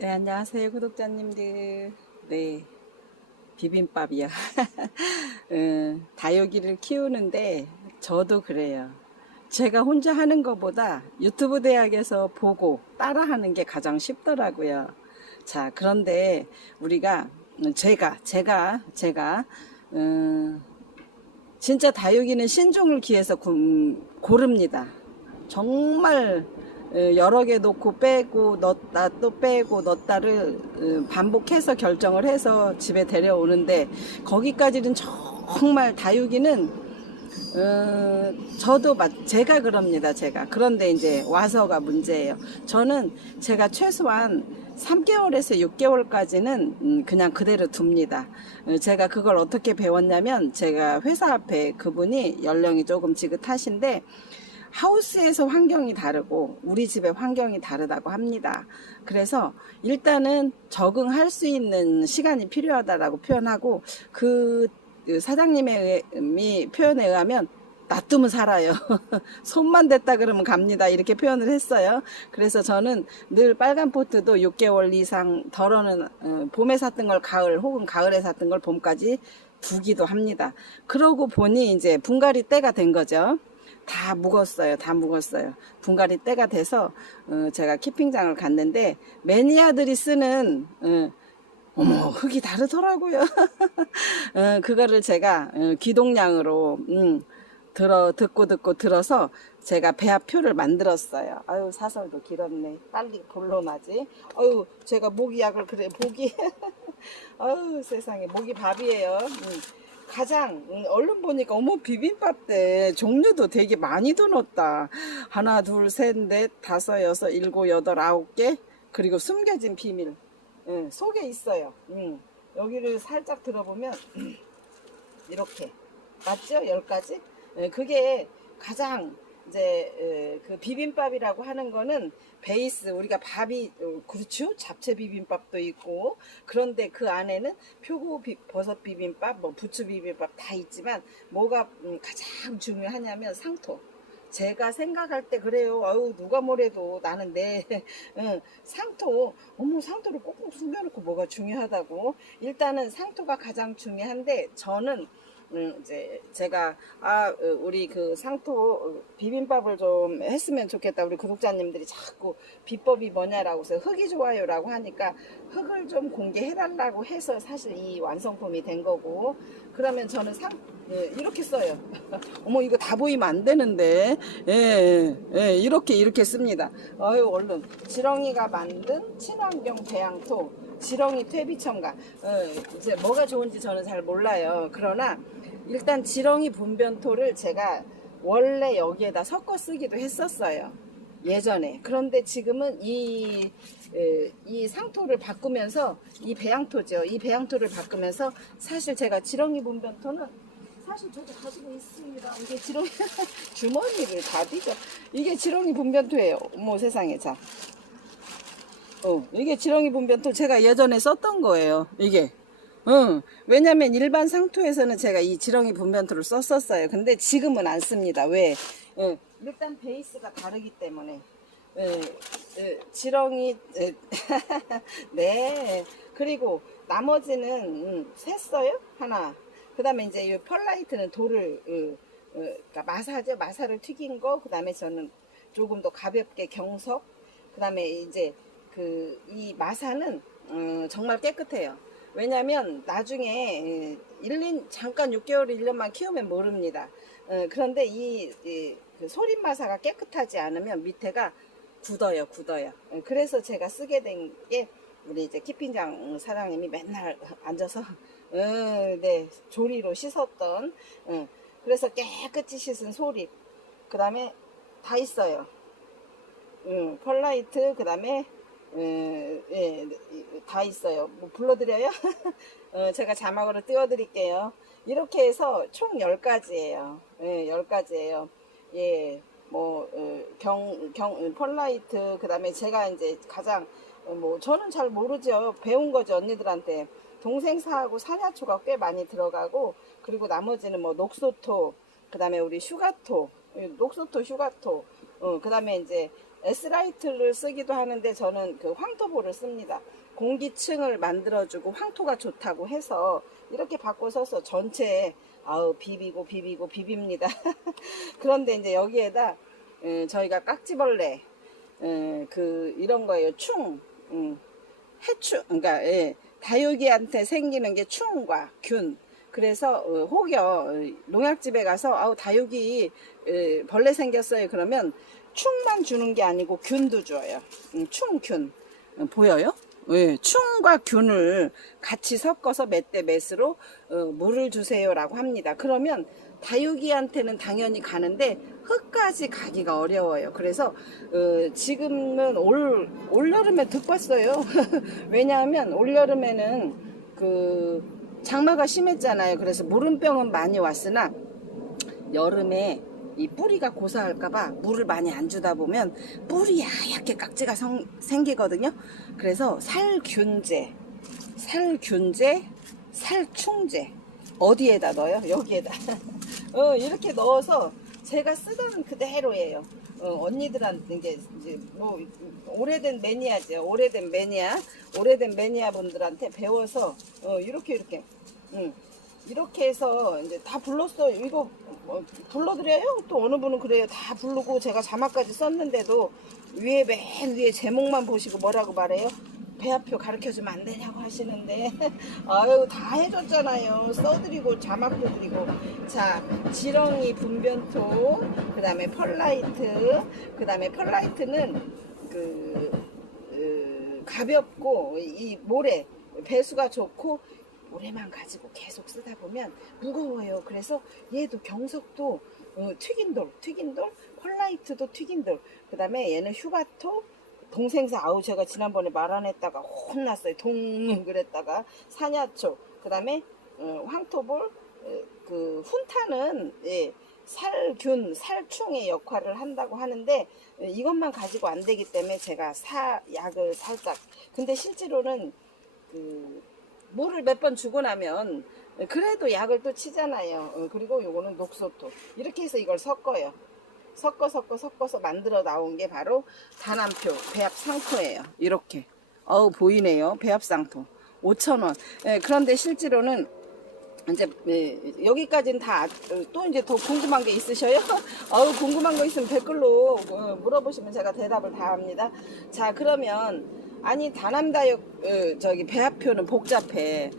네, 안녕하세요, 구독자님들. 네, 비빔밥이요. 다육이를 키우는데 저도 그래요. 제가 혼자 하는 것보다 유튜브 대학에서 보고 따라하는 게 가장 쉽더라고요. 자, 그런데 우리가 제가 진짜 다육이는 신종을 기해서 고릅니다. 정말 여러 개 놓고 빼고 넣었다 또 빼고 넣었다를 반복해서 결정을 해서 집에 데려오는데, 거기까지는 정말 다육이는 저도 제가 그럽니다. 제가 그런데 이제 와서가 문제예요. 저는 제가 최소한 3개월에서 6개월까지는 그냥 그대로 둡니다. 제가 그걸 어떻게 배웠냐면, 제가 회사 앞에 그분이 연령이 조금 지긋하신데 하우스에서 환경이 다르고 우리 집의 환경이 다르다고 합니다. 그래서 일단은 적응할 수 있는 시간이 필요하다라고 표현하고, 그 사장님의 표현에 의하면 놔두면 살아요. 손만 댔다 그러면 갑니다, 이렇게 표현을 했어요. 그래서 저는 늘 빨간 포트도 6개월 이상, 덜어는 봄에 샀던 걸 가을 혹은 가을에 샀던 걸 봄까지 두기도 합니다. 그러고 보니 이제 분갈이 때가 된 거죠. 다 묵었어요. 다 묵었어요. 분갈이 때가 돼서 제가 키핑장을 갔는데 매니아들이 쓰는 어머, 흙이 다르더라고요. 그거를 제가 기동량으로 듣고 들어서 제가 배합표를 만들었어요. 아유, 사설도 길었네. 빨리 본론하지. 아유, 제가 모기약을 그래, 모기. 아유, 세상에, 모기 밥이에요. 가장 얼른 보니까 어머, 비빔밥 때 종류도 되게 많이도 넣었다. 하나, 둘, 셋, 넷, 다섯, 여섯, 일곱, 여덟, 9개. 그리고 숨겨진 비밀 속에 있어요. 여기를 살짝 들어보면 이렇게 맞죠? 10가지. 그게 가장 이제 그 비빔밥이라고 하는 거는 베이스, 우리가 밥이 그렇죠, 잡채 비빔밥도 있고, 그런데 그 안에는 버섯 비빔밥, 뭐 부추 비빔밥 다 있지만 뭐가 가장 중요하냐면 상토. 제가 생각할 때 그래요. 아유, 누가 뭐래도 나는 내 상토, 어머, 상토를 꼭꼭 숨겨놓고 뭐가 중요하다고. 일단은 상토가 가장 중요한데, 저는 이제 제가 우리 그 상토 비빔밥을 좀 했으면 좋겠다, 우리 구독자님들이 자꾸 비법이 뭐냐라고 해서 흙이 좋아요라고 하니까 흙을 좀 공개해달라고 해서 사실 이 완성품이 된 거고. 그러면 저는 이렇게 써요. 어머, 이거 다 보이면 안 되는데. 이렇게 씁니다. 어유, 얼른 지렁이가 만든 친환경 배양토, 지렁이 퇴비첨가. 이제 뭐가 좋은지 저는 잘 몰라요. 그러나 일단 지렁이 분변토를 제가 원래 여기에다 섞어 쓰기도 했었어요, 예전에. 그런데 지금은 이 상토를 바꾸면서, 이 배양토죠, 이 배양토를 바꾸면서 사실 제가 지렁이 분변토는 사실 저도 가지고 있습니다. 이게 지렁이 주머니를 다 뒤져. 이게 지렁이 분변토예요. 뭐 세상에. 자, 이게 지렁이 분변토 제가 예전에 썼던 거예요, 이게. 왜냐면 일반 상토에서는 제가 이 지렁이 분변토를 썼었어요. 근데 지금은 안 씁니다. 왜? 일단 베이스가 다르기 때문에. 지렁이, 네. 그리고 나머지는 샜어요? 하나. 그 다음에 이제 이 펄라이트는 돌을, 그러니까 마사죠. 마사를 튀긴 거. 그 다음에 저는 조금 더 가볍게 경석. 그 다음에 이제 이 마사는 정말 깨끗해요. 왜냐면 나중에 잠깐 6개월, 1년만 키우면 모릅니다. 그런데 그 소림 마사가 깨끗하지 않으면 밑에가 굳어요. 그래서 제가 쓰게 된 게, 우리 이제 키핑장 사장님이 맨날 앉아서 네, 조리로 씻었던, 그래서 깨끗이 씻은 소립, 그 다음에 다 있어요. 펄라이트, 그 다음에 예, 다 있어요. 뭐 불러드려요? 제가 자막으로 띄워드릴게요. 이렇게 해서 총 10가지예요. 예, 10가지예요. 예, 뭐 펄라이트, 그 다음에 제가 이제 가장 뭐 저는 잘 모르죠. 배운 거죠, 언니들한테. 동생사하고 사냐초가 꽤 많이 들어가고, 그리고 나머지는 뭐 녹소토, 그 다음에 우리 슈가토, 녹소토, 슈가토, 그 다음에 이제 S라이트를 쓰기도 하는데 저는 그 황토볼을 씁니다. 공기층을 만들어주고 황토가 좋다고 해서 이렇게 바꿔 써서 전체에 아우 비비고 비비고 비빕니다. 그런데 이제 여기에다 저희가 깍지벌레 그 이런 거예요. 충 해충 그러니까 예, 다육이한테 생기는 게 충과 균. 그래서 혹여 농약집에 가서 아우 다육이 벌레 생겼어요 그러면 충만 주는 게 아니고 균도 줘요. 충균 보여요? 예, 충과 균을 같이 섞어서 몇 대 몇으로 물을 주세요라고 합니다. 그러면 다육이한테는 당연히 가는데 흙까지 가기가 어려워요. 그래서 지금은 올 여름에 듣고 왔어요. 왜냐하면 올 여름에는 그 장마가 심했잖아요. 그래서 무름병은 많이 왔으나 여름에 이 뿌리가 고사할까봐 물을 많이 안 주다 보면 뿌리 하얗게 깍지가 생기거든요. 그래서 살균제, 살충제 어디에다 넣어요? 여기에다. 이렇게 넣어서 제가 쓰던 그대로예요. 언니들한테 이제 뭐 오래된 매니아죠. 오래된 매니아 분들한테 배워서 이렇게 이렇게 해서 이제 다 불렀어요. 이거 불러드려요? 또 어느 분은 그래요. 다 부르고 제가 자막까지 썼는데도 맨 위에 제목만 보시고 뭐라고 말해요? 배합표 가르쳐주면 안 되냐고 하시는데 아유 다 해줬잖아요. 써드리고 자막도 드리고. 자, 지렁이 분변토, 그 다음에 펄라이트, 그 다음에 펄라이트는 가볍고 이 모래 배수가 좋고 모래만 가지고 계속 쓰다 보면 무거워요. 그래서 얘도 경석도 튀긴돌, 펄라이트도 튀긴돌, 그 다음에 얘는 휴가토, 동생사 아우 제가 지난번에 말 안 했다가 혼났어요. 그랬다가 사냐초, 그 다음에 황토볼, 그 훈타는 예, 살균, 살충의 역할을 한다고 하는데 이것만 가지고 안 되기 때문에 제가 약을 살짝. 근데 실제로는 그 물을 몇 번 주고 나면 그래도 약을 또 치잖아요. 그리고 요거는 녹소토. 이렇게 해서 이걸 섞어요. 섞어서 만들어 나온 게 바로 다남표 배합상토예요. 이렇게 보이네요. 배합상토 5,000원. 그런데 실제로는 이제 여기까지는 다. 또 이제 더 궁금한 게 있으셔요? 궁금한 거 있으면 댓글로 물어보시면 제가 대답을 다 합니다. 자, 그러면 아니 다남다육 저기 배합표는 복잡해.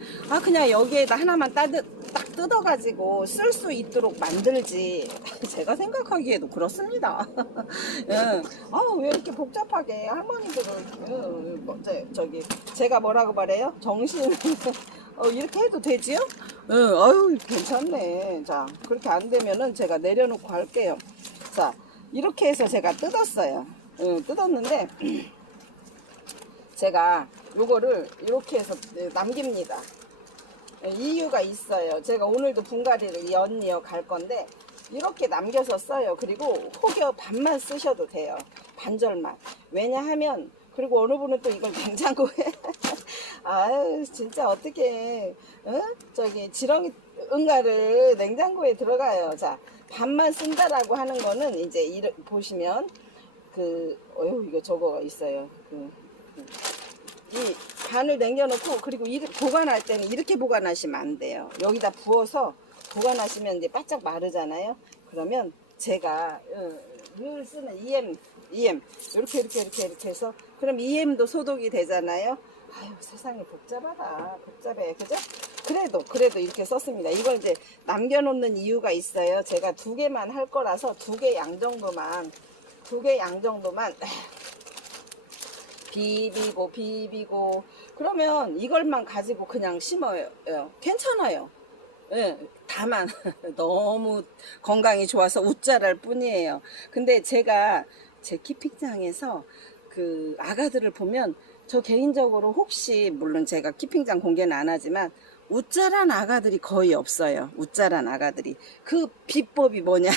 그냥 여기에다 하나만 딱 뜯어가지고 쓸 수 있도록 만들지. 제가 생각하기에도 그렇습니다. 왜 이렇게 복잡하게 할머니들은 저기 제가 뭐라고 말해요? 정신 이렇게 해도 되지요? 아유 괜찮네. 자, 그렇게 안 되면은 제가 내려놓고 할게요. 자, 이렇게 해서 제가 뜯었어요. 뜯었는데 제가 요거를 이렇게 해서 남깁니다. 이유가 있어요. 제가 오늘도 분갈이를 연이어 갈 건데 이렇게 남겨서 써요. 그리고 혹여 반만 쓰셔도 돼요. 반절만. 왜냐하면 그리고 어느 분은 또 이걸 냉장고에 아유 진짜 어떻게 저기 지렁이 응가를 냉장고에 들어가요. 자, 반만 쓴다라고 하는 거는 이제 보시면 이거 저거가 있어요. 이 반을 남겨놓고 그리고 보관할 때는 이렇게 보관하시면 안 돼요. 여기다 부어서 보관하시면 이제 바짝 마르잖아요. 그러면 제가 늘 쓰는 EM 이렇게 해서 그럼 EM도 소독이 되잖아요. 아유 세상에 복잡해 그죠? 그래도 이렇게 썼습니다. 이걸 이제 남겨놓는 이유가 있어요. 제가 2개만 할 거라서 2개 양 정도만 비비고 그러면 이걸만 가지고 그냥 심어요. 괜찮아요. 다만 너무 건강이 좋아서 웃자랄 뿐이에요. 근데 제가 제 키핑장에서 그 아가들을 보면 저 개인적으로 혹시 물론 제가 키핑장 공개는 안 하지만 웃자란 아가들이 거의 없어요. 웃자란 아가들이. 그 비법이 뭐냐?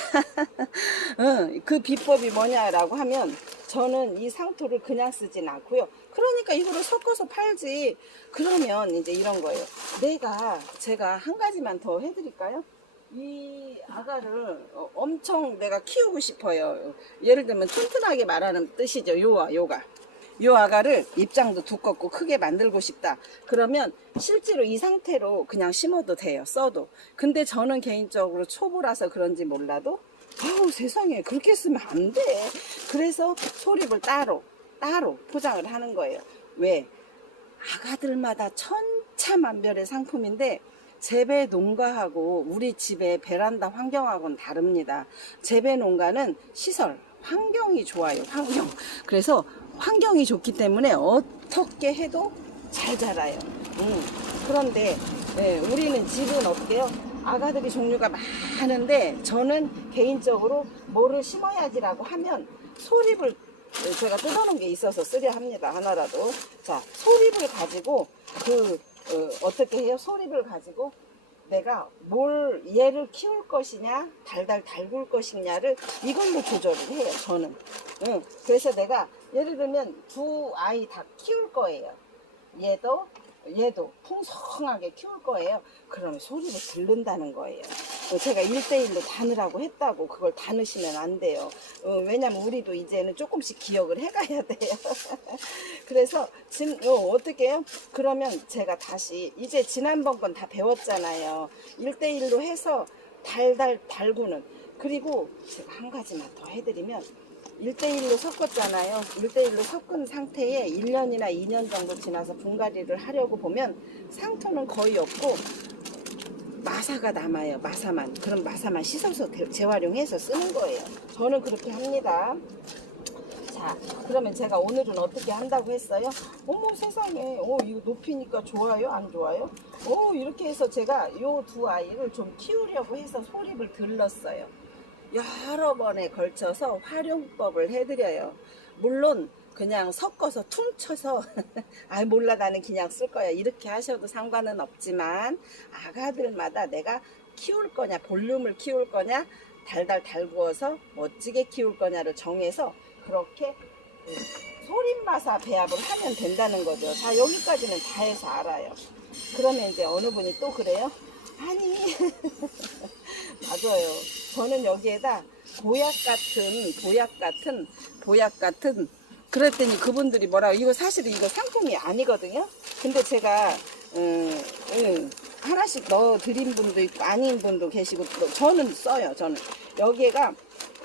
그 비법이 뭐냐라고 하면 저는 이 상토를 그냥 쓰진 않고요. 그러니까 이거를 섞어서 팔지. 그러면 이제 이런 거예요. 제가 한 가지만 더 해드릴까요? 이 아가를 엄청 내가 키우고 싶어요. 예를 들면 튼튼하게 말하는 뜻이죠. 요 아가를 입장도 두껍고 크게 만들고 싶다. 그러면 실제로 이 상태로 그냥 심어도 돼요. 써도. 근데 저는 개인적으로 초보라서 그런지 몰라도 아우 세상에 그렇게 쓰면 안 돼. 그래서 소립을 따로 포장을 하는 거예요. 왜? 아가들마다 천차만별의 상품인데 재배 농가하고 우리 집의 베란다 환경하고는 다릅니다. 재배 농가는 시설, 환경이 좋아요. 환경. 그래서 환경이 좋기 때문에 어떻게 해도 잘 자라요. 그런데 우리는 집은 어때요? 아가들이 종류가 많은데 저는 개인적으로 뭐를 심어야지라고 하면 소립을 제가 뜯어놓은 게 있어서 쓰려 합니다. 하나라도. 자, 소립을 가지고 어떻게 해요? 소립을 가지고 내가 얘를 키울 것이냐 달달 달굴 것이냐를 이걸로 조절을 해요. 저는. 그래서 내가 예를 들면 두 아이 다 키울 거예요. 얘도 풍성하게 키울 거예요. 그러면 소리를 듣는다는 거예요. 제가 1대1로 다느라고 했다고 그걸 다 넣으시면 안 돼요. 왜냐면 우리도 이제는 조금씩 기억을 해가야 돼요. 그래서 어떻게 해요? 그러면 제가 다시 이제 지난번 건 다 배웠잖아요. 1대1로 해서 달달 달구는. 그리고 제가 한 가지만 더 해드리면 1대1로 섞었잖아요. 1대1로 섞은 상태에 1년이나 2년 정도 지나서 분갈이를 하려고 보면 상토는 거의 없고 마사가 남아요. 마사만. 그럼 마사만 씻어서 재활용해서 쓰는 거예요. 저는 그렇게 합니다. 자, 그러면 제가 오늘은 어떻게 한다고 했어요? 어머 세상에, 이거 높이니까 좋아요? 안 좋아요? 이렇게 해서 제가 요 두 아이를 좀 키우려고 해서 소립을 들렀어요. 여러 번에 걸쳐서 활용법을 해드려요. 물론 그냥 섞어서 퉁쳐서 몰라 나는 그냥 쓸 거야 이렇게 하셔도 상관은 없지만 아가들마다 내가 키울 거냐 볼륨을 키울 거냐 달달 달구어서 멋지게 키울 거냐를 정해서 그렇게 소립마사 배합을 하면 된다는 거죠. 자, 여기까지는 다 해서 알아요. 그러면 이제 어느 분이 또 그래요? 아니 맞아요. 저는 여기에다 보약 같은 그랬더니 그분들이 뭐라고 이거 사실은 이거 상품이 아니거든요. 근데 제가 하나씩 넣어 드린 분도 있고 아닌 분도 계시고 또 저는 써요. 저는 여기에가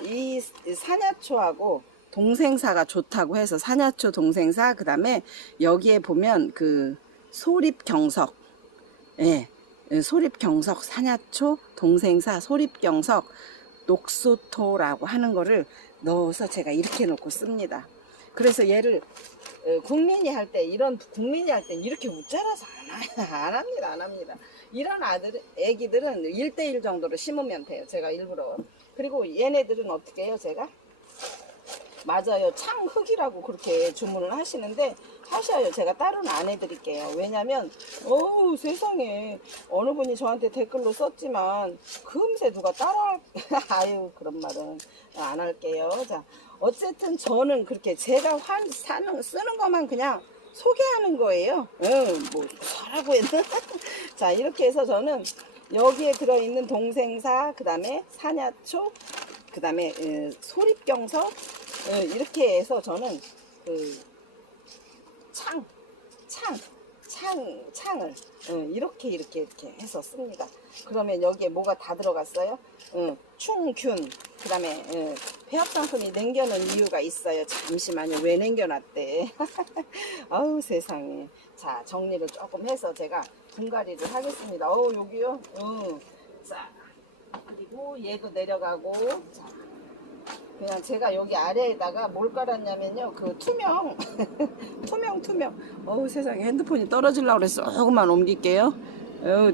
이 사냐초하고 동생사가 좋다고 해서 사냐초 동생사 그다음에 여기에 보면 그 소립경석 소립경석, 사냐초, 동생사, 소립경석, 녹소토라고 하는 거를 넣어서 제가 이렇게 놓고 씁니다. 그래서 얘를 국민이 할 때 이렇게 웃자라서 안 합니다. 이런 애기들은 1대1 정도로 심으면 돼요. 제가 일부러. 그리고 얘네들은 어떻게 해요? 제가 맞아요. 창흙이라고 그렇게 주문을 하시는데 하셔요. 제가 따로는 안 해드릴게요. 왜냐면 세상에 어느 분이 저한테 댓글로 썼지만 금세 누가 따라 아유 그런 말은 안 할게요. 자, 어쨌든 저는 그렇게 제가 쓰는 것만 그냥 소개하는 거예요. 뭐 사라고 했나? 자, 이렇게 해서 저는 여기에 들어있는 동생사 그 다음에 사냐초 그 다음에 소립경석 이렇게 해서 저는 창을 이렇게 해서 씁니다. 그러면 여기에 뭐가 다 들어갔어요? 충균 그 다음에 배합상품이 남겨놓은 이유가 있어요. 잠시만요. 왜 남겨놨대? 아우 세상에. 자, 정리를 조금 해서 제가 분갈이를 하겠습니다. 여기요. 자, 그리고 얘도 내려가고. 자, 그냥 제가 여기 아래에다가 뭘 깔았냐면요. 그 투명 투명 세상에 핸드폰이 떨어지려고 그래서 조금만 옮길게요.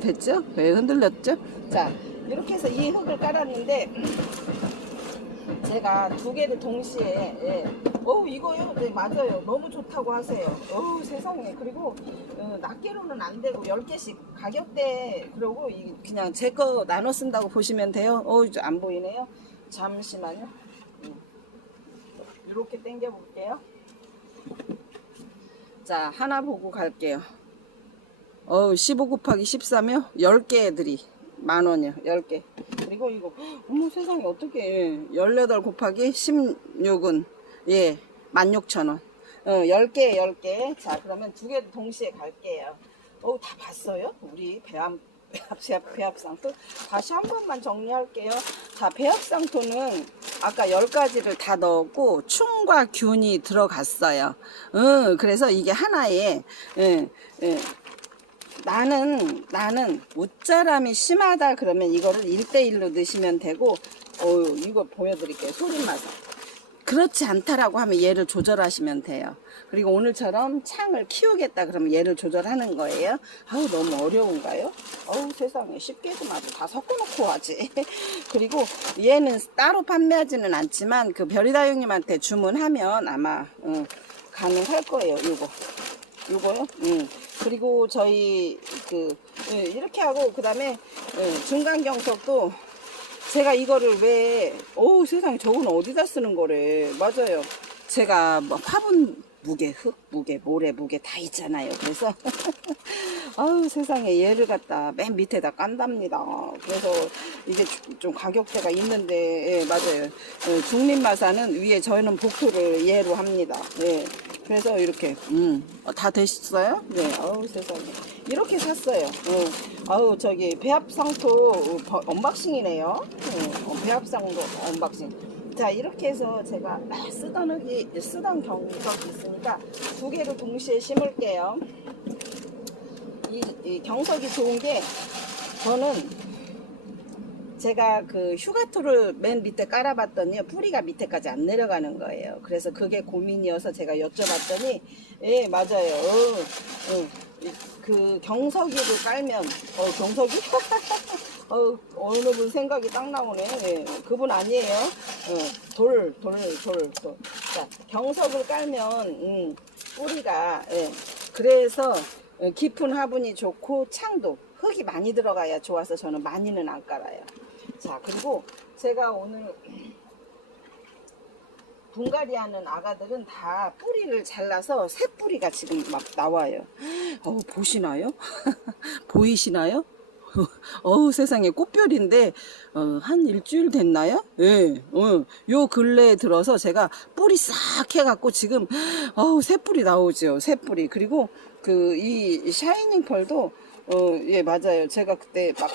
됐죠? 왜 흔들렸죠? 자, 이렇게 해서 이 흙을 깔았는데 제가 두 개를 동시에 이거요? 네, 맞아요. 너무 좋다고 하세요. 세상에. 그리고 낱개로는 안 되고 10개씩 가격대 그러고 그냥 제 거 나눠 쓴다고 보시면 돼요. 이제 안 보이네요. 잠시만요. 이렇게 당겨 볼게요. 자, 하나 보고 갈게요. 15 곱하기 13이요? 10개 애들이 10,000원이요. 10개. 그리고 이거, 어머 세상에 어떻게 18 곱하기 16은 예 16,000원. 10개 10개. 자 그러면 두 개도 동시에 갈게요. 다 봤어요? 우리 배합상토 다시 한 번만 정리할게요. 자 배합상토는 아까 10가지를 다 넣었고 충과 균이 들어갔어요. 그래서 이게 하나에 나는 옷자람이 심하다 그러면 이거를 1대1로 넣으시면 되고 이거 보여드릴게요. 소림마사. 그렇지 않다라고 하면 얘를 조절하시면 돼요. 그리고 오늘처럼 창을 키우겠다 그러면 얘를 조절하는 거예요. 아우 너무 어려운가요? 어우 세상에 쉽게 좀 아주 다 섞어놓고 하지. 그리고 얘는 따로 판매하지는 않지만 그 별이다 형님한테 주문하면 아마 가능할 거예요. 요거요? 그리고 저희 이렇게 하고 그 다음에 중간 경석도 제가 이거를 왜 세상에 저건 어디다 쓰는 거래. 맞아요. 제가 뭐 화분 무게, 흙 무게, 모래 무게 다 있잖아요. 그래서 아우 세상에 얘를 갖다 맨 밑에다 깐답니다. 그래서 이게 좀 가격대가 있는데 맞아요. 중림마사는 위에 저희는 복토를 얘로 합니다. 그래서 이렇게 다 되셨어요? 네. 아우 세상에 이렇게 샀어요. 아우 저기 배합상토 언박싱이네요. 배합상토 언박싱. 자 이렇게 해서 제가 쓰던 경석이 있으니까 두 개를 동시에 심을게요. 이 경석이 좋은 게 저는 제가 그 휴가토를 맨 밑에 깔아봤더니 뿌리가 밑에까지 안 내려가는 거예요. 그래서 그게 고민이어서 제가 여쭤봤더니 예 맞아요. 그 경석이를 깔면 경석이? 어느 분 생각이 딱 나오네. 예, 그분 아니에요. 돌. 자, 경석을 깔면 뿌리가 그래서 깊은 화분이 좋고 창도 흙이 많이 들어가야 좋아서 저는 많이는 안 깔아요. 자 그리고 제가 오늘 분갈이 하는 아가들은 다 뿌리를 잘라서 새 뿌리가 지금 막 나와요. 보시나요? 보이시나요? 세상에 꽃별인데 한 일주일 됐나요? 예. 요 근래에 들어서 제가 뿌리 싹 해갖고 지금 새 뿌리 나오죠. 새 뿌리. 그리고 이 샤이닝 펄도 예 맞아요. 제가 그때 막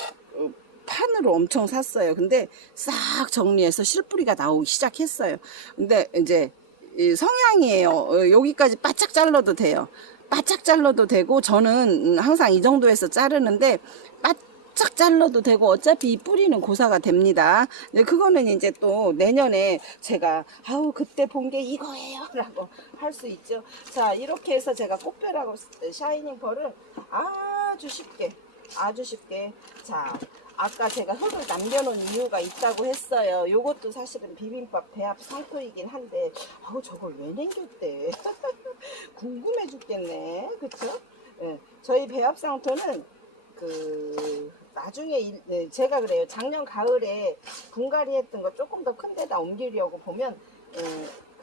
판으로 엄청 샀어요. 근데 싹 정리해서 실뿌리가 나오기 시작했어요. 근데 이제 성향이에요. 여기까지 바짝 잘라도 돼요. 바짝 잘라도 되고 저는 항상 이 정도에서 자르는데 바짝 잘라도 되고 어차피 이 뿌리는 고사가 됩니다. 그거는 이제 또 내년에 제가 그때 본 게 이거예요 라고 할 수 있죠. 자 이렇게 해서 제가 꽃별하고 샤이닝 펄을 아주 쉽게 자 아까 제가 흙을 남겨놓은 이유가 있다고 했어요. 요것도 사실은 비빔밥 배합 상토이긴 한데 저걸 왜 남겼대. 궁금해 죽겠네. 그쵸? 저희 배합 상토는 나중에 제가 그래요. 작년 가을에 분갈이 했던 거 조금 더 큰 데다 옮기려고 보면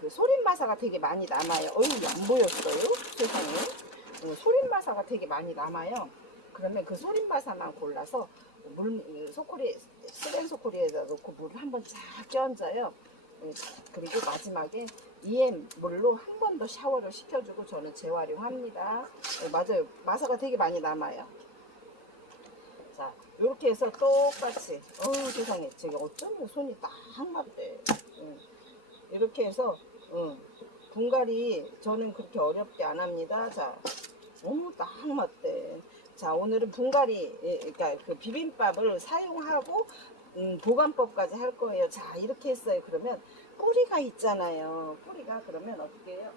소림마사가 되게 많이 남아요. 안 보였어요? 세상에. 소림마사가 되게 많이 남아요. 그러면 그 소림마사만 골라서 스렌 소쿠리에다 놓고 물을 한번 쫙 껴얹어요. 그리고 마지막에 EM 물로 한 번 더 샤워를 시켜주고 저는 재활용합니다. 맞아요. 마사가 되게 많이 남아요. 자, 이렇게 해서 똑같이 세상에 제가 어쩌면 손이 딱 맞대. 이렇게 해서 분갈이 저는 그렇게 어렵게 안 합니다. 자, 딱 맞대. 자 오늘은 분갈이 그러니까 그 비빔밥을 사용하고 보관법까지 할 거예요. 자 이렇게 했어요. 그러면 뿌리가 있잖아요. 뿌리가 그러면 어떻게 해요?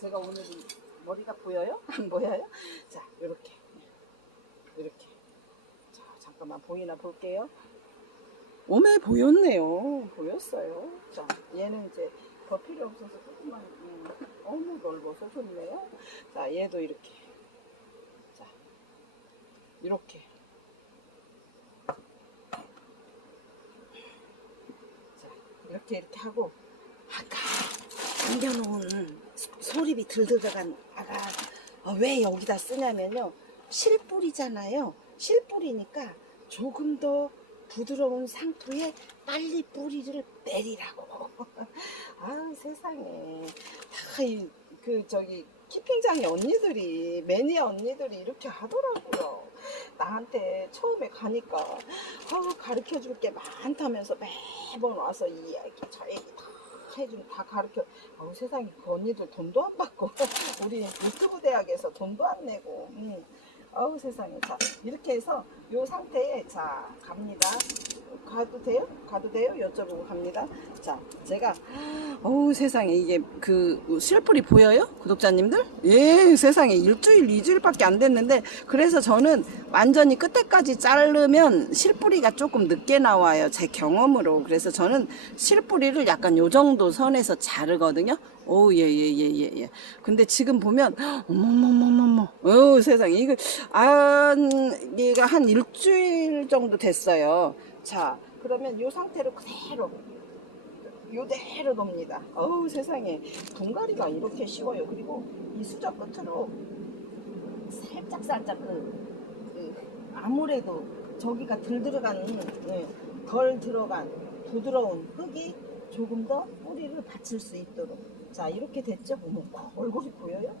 제가 오늘 머리가 보여요? 안 보여요? 자 이렇게 자 잠깐만 보이나 볼게요. 오메 보였네요. 보였어요. 자 얘는 이제 더 필요 없어서 조금만 너무 넓어서 좋네요. 자 얘도 이렇게 이렇게 자 이렇게 하고 아까 남겨놓은 소립이 들들 들어간 아가 왜 여기다 쓰냐면요 실뿌리잖아요. 실뿌리니까 조금 더 부드러운 상토에 빨리 뿌리를 내리라고. 아유 세상에. 저기 키핑장의 언니들이, 매니아 언니들이 이렇게 하더라고요. 나한테 처음에 가니까 가르쳐 줄 게 많다면서 매번 와서 이 얘기 저 얘기 다 해주면 다 가르쳐. 세상에, 그 언니들 돈도 안 받고 우리 유튜브 대학에서 돈도 안 내고. 세상에. 자, 이렇게 해서 요 상태에, 자, 갑니다. 가도 돼요? 가도 돼요? 여쭤보고 갑니다. 자, 제가 세상에, 이게 그 실뿌리 보여요? 구독자님들? 예, 세상에, 일주일, 2주일밖에 안 됐는데, 그래서 저는 완전히 끝에까지 자르면 실뿌리가 조금 늦게 나와요, 제 경험으로. 그래서 저는 실뿌리를 약간 요 정도 선에서 자르거든요. 예. 근데 지금 보면, 어머머머머머, 세상에, 얘가 한 일주일 정도 됐어요. 자, 그러면 이 상태로 그대로 요대로 놉니다. 세상에, 분갈이가 이렇게 쉬워요. 그리고 이 수저 끝으로 살짝 아무래도 저기가 덜 들어간 부드러운 흙이 조금 더 뿌리를 받칠 수 있도록. 자, 이렇게 됐죠? 얼굴이 보여요?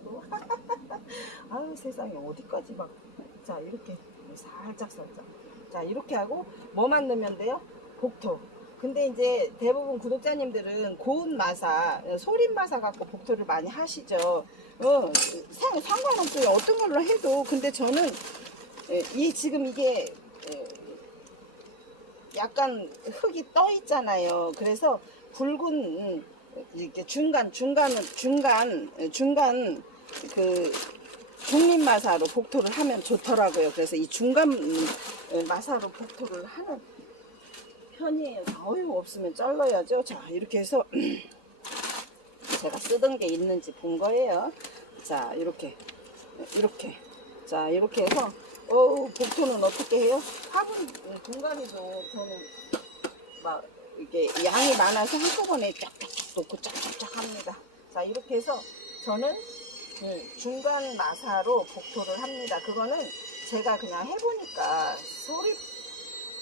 세상에, 어디까지 막. 자, 이렇게 살짝. 자, 이렇게 하고 뭐만 넣으면 돼요? 복토. 근데 이제 대부분 구독자님들은 고운 마사, 소림 마사 갖고 복토를 많이 하시죠. 상관없어요. 어떤 걸로 해도. 근데 저는 지금 이게 약간 흙이 떠 있잖아요. 그래서 굵은 이렇게 중간 그 중립마사로 복토를 하면 좋더라고요. 그래서 이 중간 마사로 복토를 하는 편이에요. 없으면 잘라야죠. 자, 이렇게 해서 제가 쓰던 게 있는지 본 거예요. 자, 이렇게. 자, 이렇게 해서 복토는 어떻게 해요? 화분 공간에도 저는 막 이게 양이 많아서 한꺼번에 쫙쫙 놓고 쫙쫙 합니다. 자, 이렇게 해서 저는 중간 마사로 복토를 합니다. 그거는 제가 그냥 해보니까 소립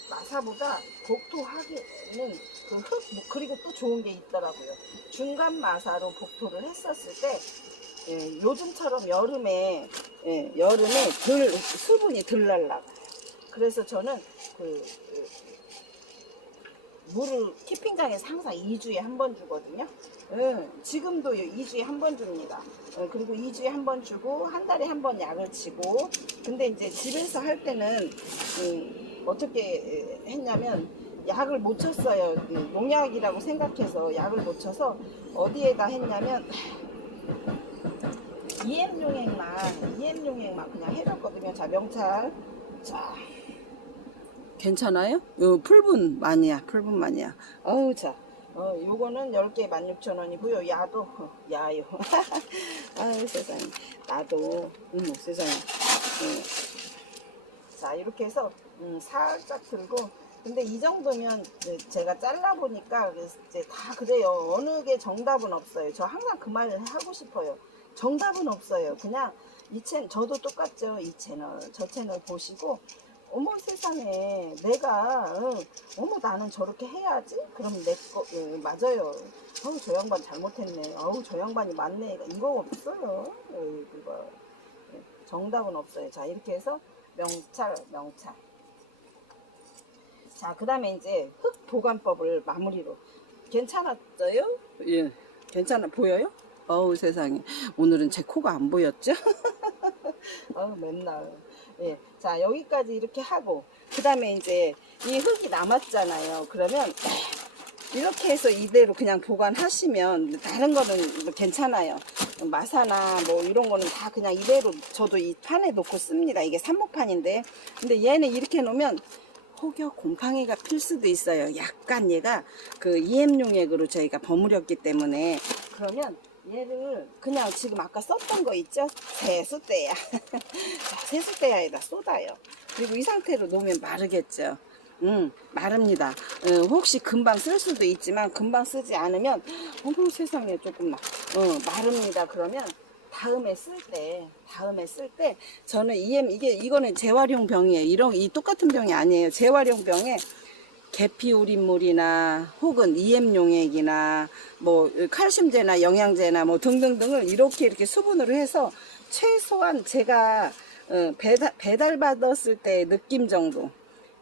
마사보다 복토하기는 그 흙, 그리고 또 좋은 게 있더라고요. 중간 마사로 복토를 했었을 때 요즘처럼 여름에 수분이 덜 날라가요. 그래서 저는 물을 키핑장에서 항상 2주에 한 번 주거든요. 지금도 2주에 한 번 줍니다. 그리고 2주에 한 번 주고 한 달에 한 번 약을 치고. 근데 이제 집에서 할 때는 어떻게 했냐면 약을 못 쳤어요. 농약이라고 생각해서 약을 못 쳐서 어디에다 했냐면 EM용액만 그냥 해줬거든요. 자, 명찰. 자, 괜찮아요? 풀분 많이야. 자, 요거는 10개 16,000원이고요. 야요. 세상에. 나도, 세상에. 자, 이렇게 해서, 살짝 들고, 근데 이 정도면 제가 잘라보니까 이제 다 그래요. 어느 게 정답은 없어요. 저 항상 그 말을 하고 싶어요. 정답은 없어요. 그냥 저도 똑같죠. 이 채널, 저 채널 보시고, 어머 세상에, 내가 나는 저렇게 해야지? 그럼 내거 맞아요. 저 양반 잘못했네. 저 양반이 맞네. 이거 없어요. 그거 정답은 없어요. 자, 이렇게 해서 명찰. 자, 그 다음에 이제 흙 보관법을 마무리로. 괜찮았어요? 예, 괜찮아 보여요? 세상에, 오늘은 제 코가 안 보였죠? 맨날. 예, 자, 여기까지 이렇게 하고, 그 다음에 이제 이 흙이 남았잖아요. 그러면 이렇게 해서 이대로 그냥 보관하시면 다른 거는 괜찮아요. 마사나 뭐 이런 거는 다 그냥 이대로 저도 이 판에 놓고 씁니다. 이게 산모판인데, 근데 얘는 이렇게 놓으면 혹여 곰팡이가 필 수도 있어요. 약간 얘가 그 EM용액으로 저희가 버무렸기 때문에. 그러면 얘를 그냥 지금 아까 썼던 거 있죠? 세수대야. 자, 세수대야에다 쏟아요. 그리고 이 상태로 놓으면 마르겠죠. 마릅니다. 혹시 금방 쓸 수도 있지만 금방 쓰지 않으면 어머 세상에, 조금 마릅니다. 그러면 다음에 쓸 때 저는 이거는 재활용 병이에요. 이 똑같은 병이 아니에요. 재활용 병에 계피우린물이나 혹은 EM용액이나 뭐 칼슘제나 영양제나 뭐 등등등을 이렇게 수분으로 해서 최소한 제가 배달 받았을 때 느낌 정도,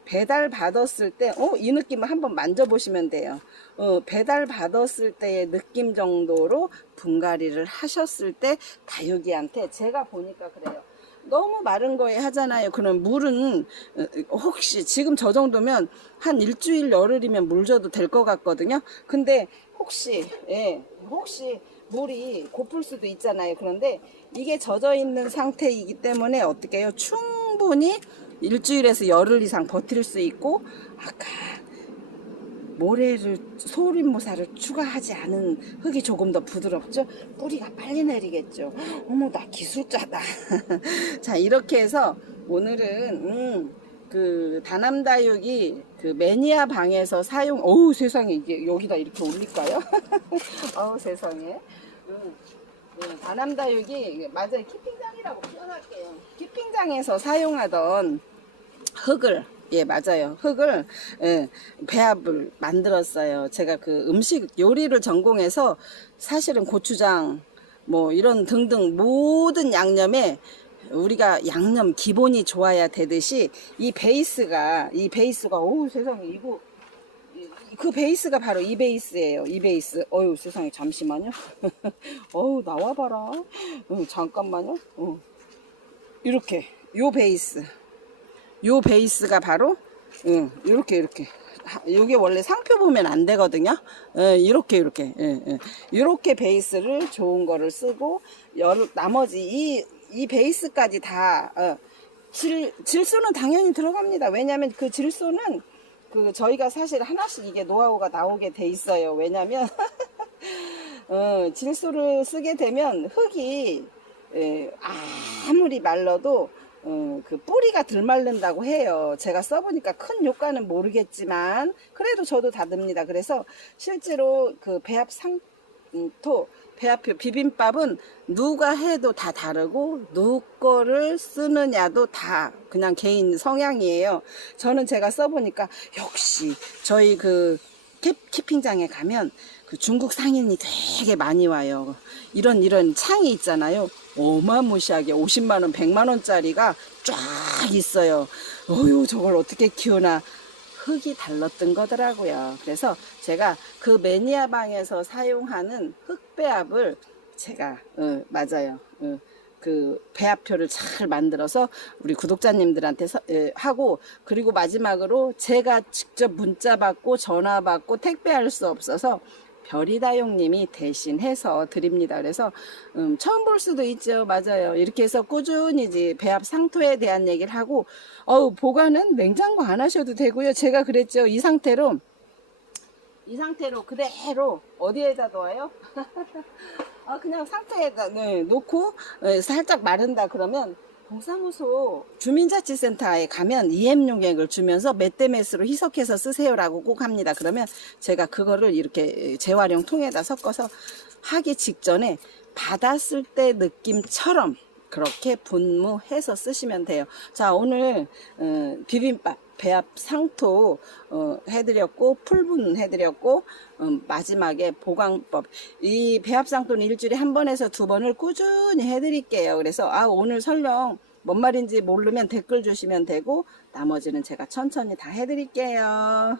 배달 받았을 때 이 느낌을 한번 만져보시면 돼요. 배달 받았을 때의 느낌 정도로 분갈이를 하셨을 때 다육이한테 제가 보니까 그래요. 너무 마른 거에 하잖아요. 그럼 물은 혹시 지금 저 정도면 한 일주일 열흘이면 물 줘도 될 것 같거든요. 근데 혹시 혹시 물이 고플 수도 있잖아요. 그런데 이게 젖어 있는 상태이기 때문에 어떻게 해요? 충분히 일주일에서 열흘 이상 버틸 수 있고, 아까 모래를 소림모사를 추가하지 않은 흙이 조금 더 부드럽죠. 뿌리가 빨리 내리겠죠. 어머, 나 기술자다. 자, 이렇게 해서 오늘은 그 다남다육이 그 매니아 방에서 사용. 어우, 세상에, 이게 여기다 이렇게 올릴까요? 어우, 세상에. 다남다육이 맞아요. 키핑장이라고 표현할게요. 키핑장에서 사용하던 흙을, 예, 맞아요. 흙을, 배합을 만들었어요. 제가 그 음식 요리를 전공해서 사실은 고추장, 뭐 이런 등등 모든 양념에 우리가 양념 기본이 좋아야 되듯이 이 베이스가, 어우, 세상에, 이거, 그 베이스가 바로 이 베이스예요. 이 베이스. 어유, 세상에, 잠시만요. 어우, 나와봐라. 잠깐만요. 이렇게, 요 베이스가 바로 이렇게 요게 원래 상표 보면 안 되거든요. 이렇게 베이스를 좋은 거를 쓰고 나머지 이 베이스까지 다 질소는 당연히 들어갑니다. 왜냐하면 그 질소는 그 저희가 사실 하나씩 이게 노하우가 나오게 돼 있어요. 왜냐면 질소를 쓰게 되면 흙이 아무리 말라도 그 뿌리가 덜 마른다고 해요. 제가 써보니까 큰 효과는 모르겠지만 그래도 저도 다듭니다. 그래서 실제로 그 배합표 비빔밥은 누가 해도 다 다르고 누구 거를 쓰느냐도 다 그냥 개인 성향이에요. 저는 제가 써보니까 역시 저희 그 키핑장에 가면 그 중국 상인이 되게 많이 와요. 이런 창이 있잖아요. 어마무시하게 50만원, 100만원짜리가 쫙 있어요. 어휴, 저걸 어떻게 키우나. 흙이 달랐던 거더라고요. 그래서 제가 그 매니아 방에서 사용하는 흙배합을 제가 맞아요. 그 배합표를 잘 만들어서 우리 구독자님들한테 하고, 그리고 마지막으로 제가 직접 문자 받고 전화 받고 택배할 수 없어서 별이다용님이 대신해서 드립니다. 그래서 처음 볼 수도 있죠. 맞아요. 이렇게 해서 꾸준히 이제 배합 상토에 대한 얘기를 하고, 보관은 냉장고 안 하셔도 되고요. 제가 그랬죠. 이 상태로 그대로 어디에다 놔요? 그냥 상태에다 놓고 살짝 마른다 그러면 동사무소 주민자치센터에 가면 EM용액을 주면서 몇 대 몇으로 희석해서 쓰세요라고 꼭 합니다. 그러면 제가 그거를 이렇게 재활용 통에다 섞어서 하기 직전에 받았을 때 느낌처럼 그렇게 분무해서 쓰시면 돼요. 자, 오늘 비빔밥 배합 상토 해드렸고, 풀분 해드렸고, 마지막에 보강법. 이 배합 상토는 일주일에 한 번에서 두 번을 꾸준히 해드릴게요. 그래서 오늘 설령 뭔 말인지 모르면 댓글 주시면 되고, 나머지는 제가 천천히 다 해드릴게요.